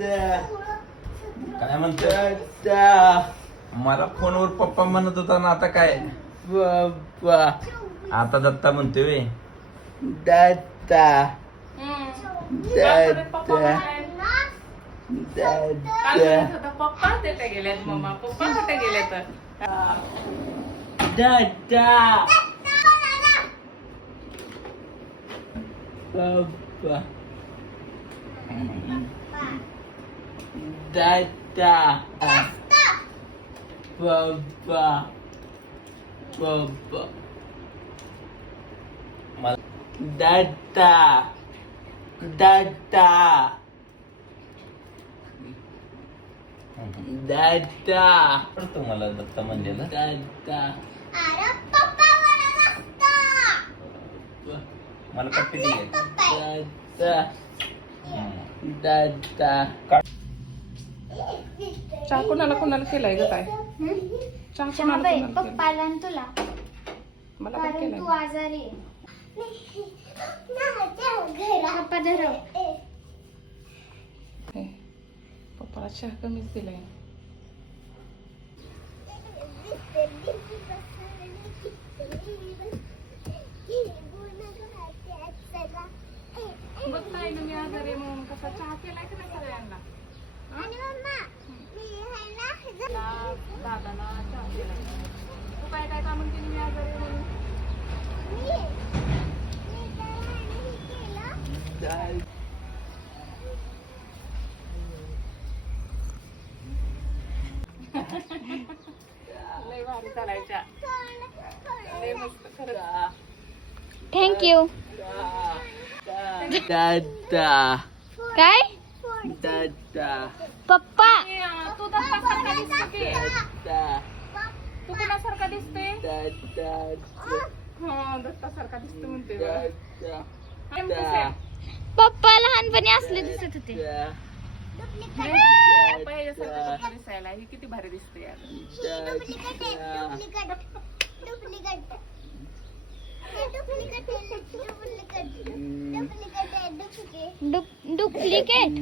काय म्हणतो मला फोनवर पप्पा म्हणत होता ना, आता काय आता दत्ता म्हणतोय व्हय. पप्पा कुठे गेलेत मम्मा, पप्पा कुठे गेलेत? तुम्हाला दत्ता म्हणलेला मला पट्टी दिली. चहा कोणाला केलाय ग? काय चहा कोणाला केलाय? पप्पाला आणि तुला, मला काय कारण केलंय? तू आजारी आहे. पप्पा धरव. हे, पप्पाला चहा कमीच दिलाय. बघ नाही ना मी आजारी आहे म्हणून कसा चहा केलाय की नाही सगळ्यांना? दादाला चहा केलाय. तू काय काय काम केली मी आजारी आहे म्हणून? लय भारी चालायच्या, लय मस्त खरंच. थँक्यू. काय पप्पा? तू दत्तासारखा दिसतो की? तू कुणासारखा दिसते? हा दत्तासारखा दिसतो म्हणते बघ. Same to same. पप्पा लहानपणी असले दिसत होते. पप्पा ह्याच्यासारखं पप्पा दिसायला ही किती भारी दिसते यार. डुप्लिकेट